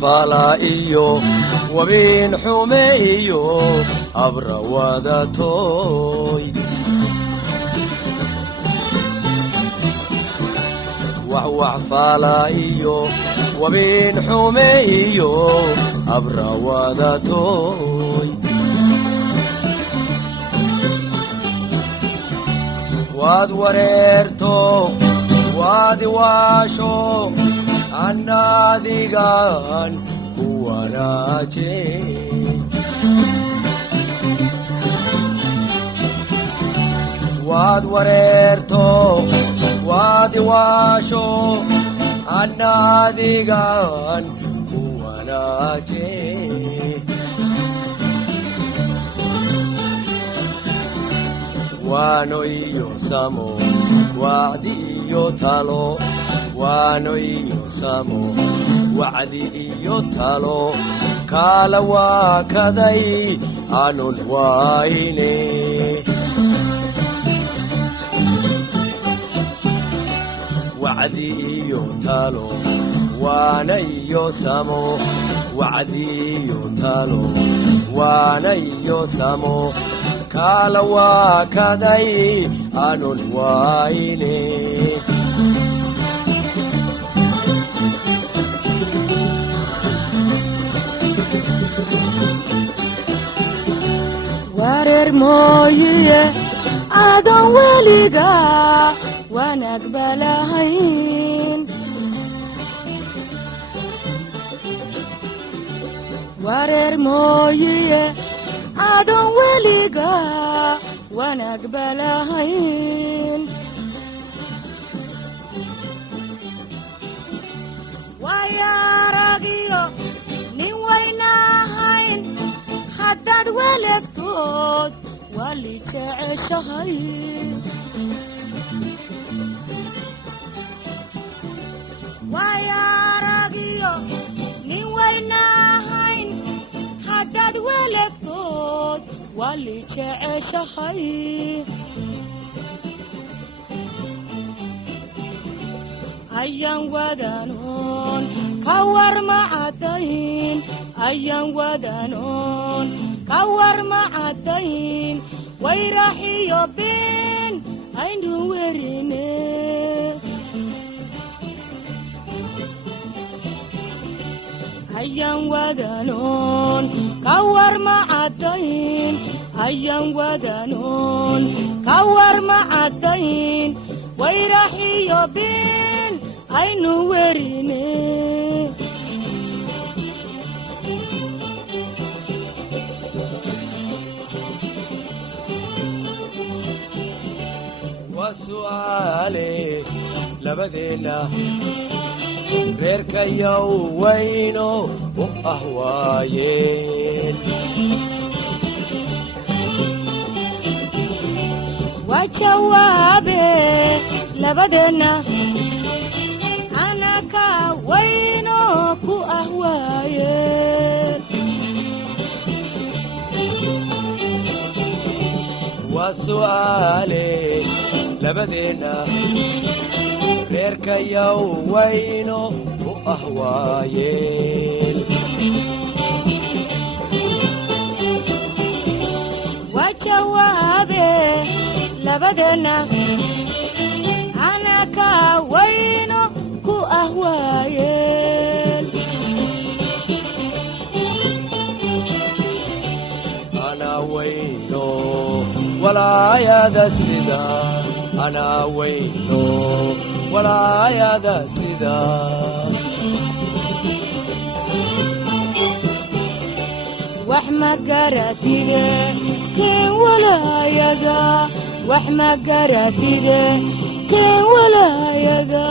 falaiyo wabin xumeeyo abrawada toy wax falaiyo wabin xumeeyo abrawada toy waad wareerto waad waasho annadigan kuwanaaje waad wareerto waad waasho annadigan kuwanaaje waano iyo samo wacdi iyo talo waano iyo samo wacdi iyo talo kala waakaday aanun waayne wacdi iyo talo waana iyo samo wacdi iyo talo waana iyo samo kala waakaday aanun waayne wareer mooye adoon weliga wanaag balahayn wareer mooye adoon weliga wanaag balahayn wayaaragiyo nin waynahayn haddaad weleftood wali jeceshahay wayaaragiyo nin waynahayn haddaad weleftood wali jeceshahay ayaan wadanoon ka warmacadayn ayaan wadanoon ka warmacadayn wayraxiyo been aynu werine ayaan wadanoon ka warmacadayn ayaan wadanoon ka warmacadayn wayraxiyo been aynu werine wasu'aale labadeena reerkayow wayno u ahwaayeen wajawaabe labadeena anaka wayno ku ahwaayeen wasu'aale labadeena reerkayow wayno u ahwaayeen wajawaabe labadeena anaka wayno ku ahwaayeen ana wayno walaayada sida ana wayno walaayada sida wax magaratide keen walaayada wax magaratide keen walaayada